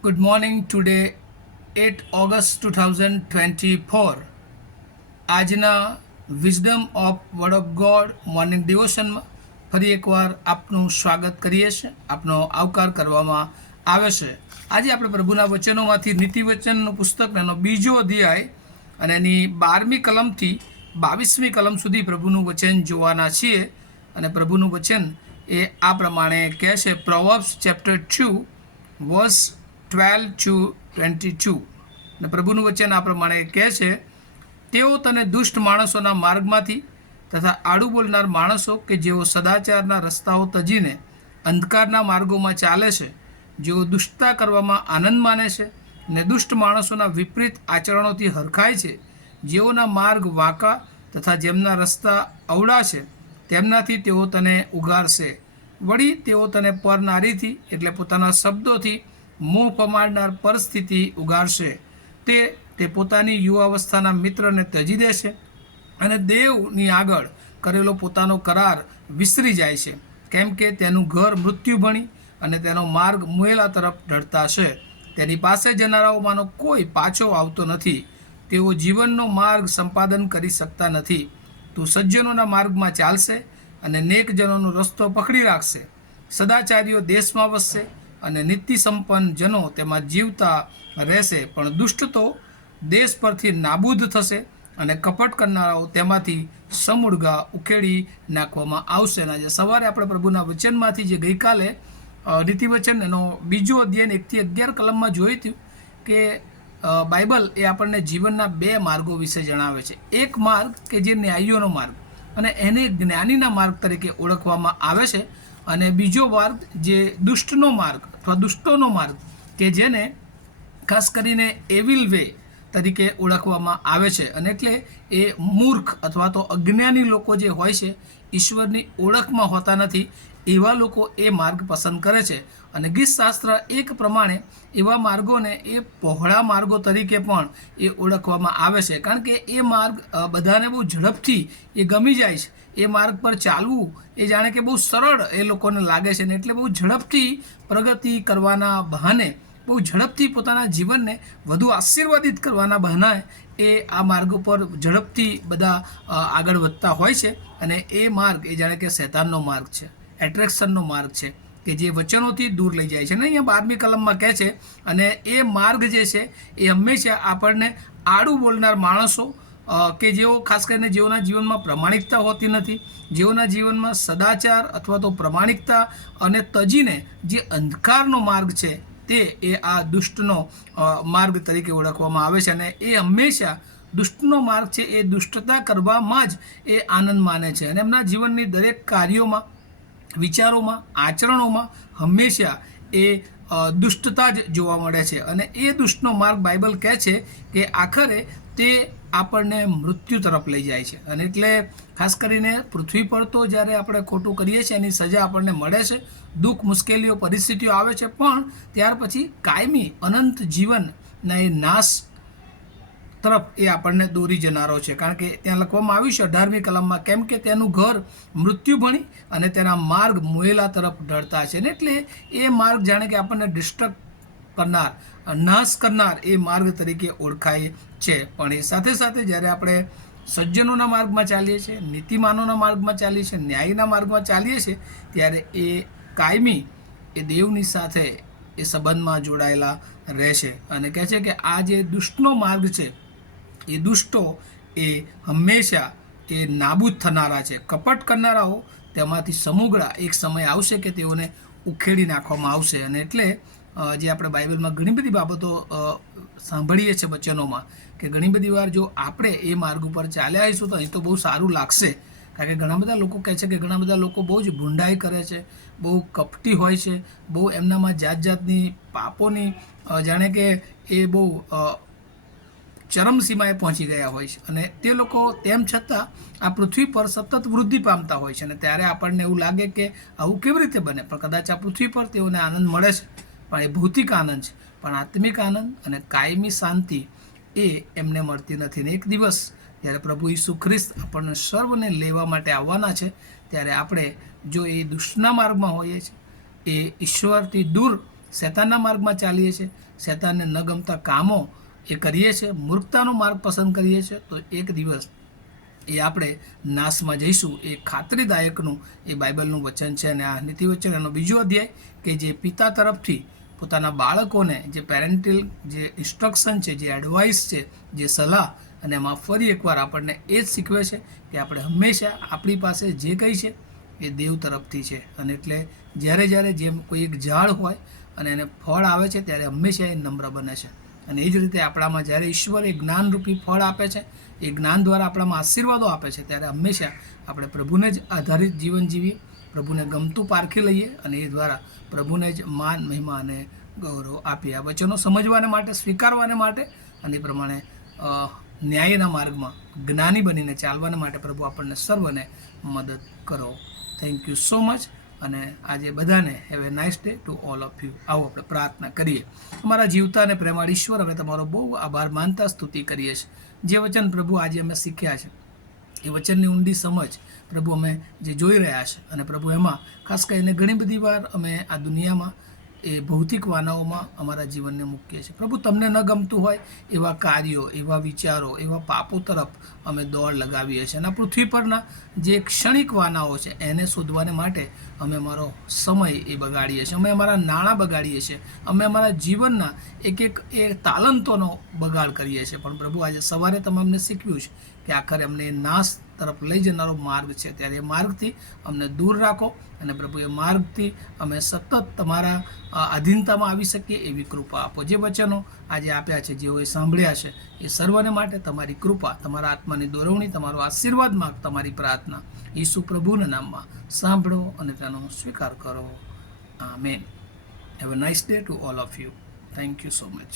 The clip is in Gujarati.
Good morning. Today, 8 August 2024. આજના wisdom of word of God morning ડિવોશનમાં ફરી એકવાર આપનું સ્વાગત કરીએ છીએ, આપનો આવકાર કરવામાં આવે છે. આજે આપણે પ્રભુના વચનોમાંથી નીતિવચનનું પુસ્તક એનો બીજો અધ્યાય અને એની 12મી કલમથી 22મી કલમ સુધી પ્રભુનું વચન જોવાના છીએ. અને પ્રભુનું વચન એ આ પ્રમાણે કહે છે, પ્રોવર્બ્સ ચેપ્ટર 2 વર્સ 12 to 22. અને પ્રભુનું વચન આ પ્રમાણે કહે છે, તેઓ તને દુષ્ટ માણસોના માર્ગમાંથી તથા આડું બોલનાર માણસો કે જેઓ સદાચારના રસ્તાઓ તજીને અંધકારના માર્ગોમાં ચાલે છે, જેઓ દુષ્ટતા કરવામાં આનંદ માને છે ને દુષ્ટ માણસોના વિપરીત આચરણોથી હરખાય છે, જેઓના માર્ગ વાંકા તથા જેમના રસ્તા અવળા છે, તેમનાથી તેઓ તને ઉગારશે. વળી તેઓ તને પરનારીથી એટલે પોતાના શબ્દોથી મોં પમાડનાર પરિસ્થિતિ ઉગારશે. તે પોતાની યુવાવસ્થાના મિત્રને ત્યજી દેશે અને દેવની આગળ કરેલો પોતાનો કરાર વિસરી જાય છે, કેમ કે તેનું ઘર મૃત્યુ ભણી અને તેનો માર્ગ મુએલા તરફ ઢળતા છે. તેની પાસે જનારાઓમાંનો કોઈ પાછો આવતો નથી. તેઓ જીવનનો માર્ગ સંપાદન કરી શકતા નથી. તું સજ્જનોના માર્ગમાં ચાલશે અને નેકજનોનો રસ્તો પકડી રાખશે. સદાચારીઓ દેશમાં વસશે અને નીતિ સંપન્ન જનો તેમાં જીવતા રહેશે, પણ દુષ્ટ તો દેશ પરથી નાબૂદ થશે અને કપટ કરનારાઓ તેમાંથી સમૂળગા ઉખેડી નાખવામાં આવશે. અને આજે સવારે આપણે પ્રભુના વચનમાંથી જે ગઈકાલે નીતિવચન એનો બીજો અધ્યાય 1-11 કલમમાં જોયું હતું કે બાઇબલ એ આપણને જીવનના 2 માર્ગો વિશે જણાવે છે. એક માર્ગ કે જે ન્યાયીઓનો માર્ગ અને એને જ્ઞાનીના માર્ગ તરીકે ઓળખવામાં આવે છે, અને બીજો માર્ગ જે દુષ્ટનો માર્ગ અથવા દુષ્ટોનો માર્ગ કે જેને ખાસ કરીને એવિલ વે તરીકે ઓળખવામાં આવે છે. અને એટલે એ મૂર્ખ અથવા તો અજ્ઞાની લોકો જે હોય છે, ઈશ્વરની ઓળખમાં હોતા નથી, એવા લોકો એ માર્ગ પસંદ કરે છે. અને ગીતશાસ્ત્ર એક પ્રમાણે એવા માર્ગોને એ પહોળા માર્ગો તરીકે પણ એ ઓળખવામાં આવે છે, કારણ કે એ માર્ગ બધાને બહુ ઝડપથી એ ગમી જાય છે. એ માર્ગ પર ચાલવું એ જાણે કે બહુ સરળ એ લોકોને લાગે છે, ને એટલે બહુ ઝડપથી પ્રગતિ કરવાના બહાને, બહુ ઝડપથી પોતાના જીવનને વધુ આશીર્વાદિત કરવાના બહાને એ આ માર્ગ પર ઝડપથી બધા આગળ વધતા હોય છે. અને એ માર્ગ એ જાણે કે શૈતાનનો માર્ગ છે, એટ્રેક્શનનો માર્ગ છે, કે જે વચનોથી દૂર લઈ જાય છે. ને અહીંયા 12મી કલમમાં કહે છે, અને એ માર્ગ જે છે એ હંમેશા આપણને આડું બોલનાર માણસો કે જેઓ ખાસ કરીને જેઓના જીવનમાં પ્રામાણિકતા હોતી નથી, જેઓના જીવનમાં સદાચાર અથવા તો પ્રામાણિકતા અને તજીને જે અંધકારનો માર્ગ છે તે એ આ દુષ્ટનો માર્ગ તરીકે ઓળખવામાં આવે છે. અને એ હંમેશા દુષ્ટનો માર્ગ છે એ દુષ્ટતા કરવામાં જ એ આનંદ માને છે, અને એમના જીવનની દરેક કાર્યોમાં, વિચારોમાં, આચરણોમાં હંમેશા એ દુષ્ટતા જ જોવા મળે છે. અને એ દુષ્ટનો માર્ગ બાઇબલ કહે છે કે આખરે તે આપણને મૃત્યુ તરફ લઈ જાય છે. અને એટલે ખાસ કરીને પૃથ્વી પર તો જ્યારે આપણે ખોટું કરીએ છીએ એની સજા આપણને મળે છે, દુઃખ, મુશ્કેલીઓ, પરિસ્થિતિઓ આવે છે, પણ ત્યાર પછી કાયમી અનંત જીવનના એ નાશ તરફ એ આપણને દોરી જનારો છે. કારણ કે ત્યાં લખવામાં આવ્યું છે 18મી કલમમાં, કેમ કે તેનું ઘર મૃત્યુ ભણી અને તેના માર્ગ મુએલા તરફ ઢળતા છે. ને એટલે એ માર્ગ જાણે કે આપણને ડિસ્ટ્રક્ટ કરનાર, નાશ કરનાર એ માર્ગ તરીકે ઓળખાય છે. પણ એ સાથે સાથે જ્યારે આપણે સજ્જનોના માર્ગમાં ચાલીએ છીએ, નીતિમાનોના માર્ગમાં ચાલીએ છીએ, ન્યાયના માર્ગમાં ચાલીએ છીએ, ત્યારે એ કાયમી એ દેવની સાથે એ સંબંધમાં જોડાયેલા રહેશે. અને કહે છે કે આ જે દુષ્ટનો માર્ગ છે એ દુષ્ટો એ હંમેશા એ નાબૂદ થનારા છે. કપટ કરનારાઓ તેમાંથી સમૂગળા એક સમય આવશે કે તેઓને ઉખેડી નાખવામાં આવશે. અને એટલે જે આપણે બાઇબલમાં ઘણી બધી બાબતો સાંભળીએ છીએ વચનોમાં, કે ઘણી બધી વાર જો આપણે એ માર્ગ ઉપર ચાલ્યા આવીશું તો અહીં તો બહુ સારું લાગશે. કારણ કે ઘણા બધા લોકો કહે છે કે ઘણા બધા લોકો બહુ જ ભૂંડાઈ કરે છે, બહુ કપટી હોય છે, બહુ એમનામાં જાત જાતની પાપોની જાણે કે એ બહુ ચરમસીમાએ પહોંચી ગયા હોય છે. અને તે લોકો તેમ છતાં આ પૃથ્વી પર સતત વૃદ્ધિ પામતા હોય છે. અને ત્યારે આપણને એવું લાગે કે આવું કેવી રીતે બને, પણ કદાચ આ પૃથ્વી પર તેઓને આનંદ મળે છે, પણ એ ભૌતિક આનંદ છે. પણ આત્મિક આનંદ અને કાયમી શાંતિ એ એમને મળતી નથી. ને એક દિવસ જ્યારે પ્રભુ ઈસુ ખ્રિસ્ત આપણને સર્વને લેવા માટે આવવાના છે, ત્યારે આપણે જો એ દુષ્ટના માર્ગમાં હોઈએ છીએ, એ ઈશ્વરથી દૂર શૈતાનના માર્ગમાં ચાલીએ છીએ, શૈતાનને ન ગમતા કામો એ કરીએ છીએ, મૂર્ખતાનો માર્ગ પસંદ કરીએ છીએ, તો એક દિવસ એ આપણે નાશમાં જઈશું. એ ખાતરીદાયકનું એ બાઇબલનું વચન છે. અને આ નીતિવચન એનો બીજો અધ્યાય કે જે પિતા તરફથી પોતાના બાળકોને જે પેરેન્ટલ જે ઇન્સ્ટ્રક્શન છે, જે એડવાઇસ છે, જે સલાહ, અને એમાં ફરી એકવાર આપણને એ જ શીખવે છે કે આપણે હંમેશા આપણી પાસે જે કંઈ છે એ દેવ તરફથી છે. અને એટલે જ્યારે જેમ કોઈ એક ઝાડ હોય અને એને ફળ આવે છે ત્યારે હંમેશા એ નમ્ર બને છે. અને એ જ રીતે આપણામાં જ્યારે ઈશ્વર એ જ્ઞાનરૂપી ફળ આપે છે, એ જ્ઞાન દ્વારા આપણામાં આશીર્વાદો આપે છે, ત્યારે હંમેશા આપણે પ્રભુને જ આધારિત જીવન જીવીએ, પ્રભુને ગમતું પારખી લઈએ અને એ દ્વારા પ્રભુને જ માન, મહિમા અને ગૌરવ આપીએ. આ વચનો સમજવાને માટે, સ્વીકારવાને માટે અને એ પ્રમાણે ન્યાયના માર્ગમાં જ્ઞાની બનીને ચાલવાને માટે પ્રભુ આપણને સર્વને મદદ કરો. Thank you so much. અને આજે બધાને have a nice day to all of you. આવો આપણે પ્રાર્થના કરીએ. અમારા જીવતા અને પ્રેમાળ ઈશ્વર, અમે તમારો બહુ આભાર માનતા સ્તુતિ કરીએ છીએ. જે વચન પ્રભુ આજે અમે શીખ્યા છે, એ વચનની ઊંડી સમજ પ્રભુ અમે જે જોઈ રહ્યા છે, અને પ્રભુ એમાં ખાસ કરીને ઘણી બધી વાર અમે આ દુનિયામાં એ ભૌતિક વાનાઓમાં અમારા જીવનને મૂકીએ છીએ. પ્રભુ, તમને ન ગમતું હોય એવા કાર્યો, એવા વિચારો, એવા પાપો તરફ અમે દોડ લગાવીએ છીએ. અને પૃથ્વી પરના જે ક્ષણિક વાનાઓ છે એને શોધવાને માટે અમે અમારો સમય એ બગાડીએ છીએ, અમે અમારા નાણાં બગાડીએ છીએ, અમે અમારા જીવનના એક એ તાલંતોનો બગાડ કરીએ છીએ. પણ પ્રભુ, આજે સવારે તમે અમને શીખવ્યું છે કે આખરે અમને એ નાશ તરફ લઈ જનારો માર્ગ છે, ત્યારે એ માર્ગથી અમને દૂર રાખો. અને પ્રભુ, એ માર્ગથી અમે સતત તમારા આધીનતામાં આવી શકીએ એવી કૃપા આપો. જે વચનો આજે આપ્યા છે, જેઓએ સાંભળ્યા છે, એ સર્વને માટે તમારી કૃપા, તમારા આત્માની દોરવણી, તમારો આશીર્વાદ માગ, તમારી પ્રાર્થના ઈસુ પ્રભુના નામમાં સાંભળો અને તેનો સ્વીકાર કરો. Amen. Have a nice day to all of you. Thank you so much.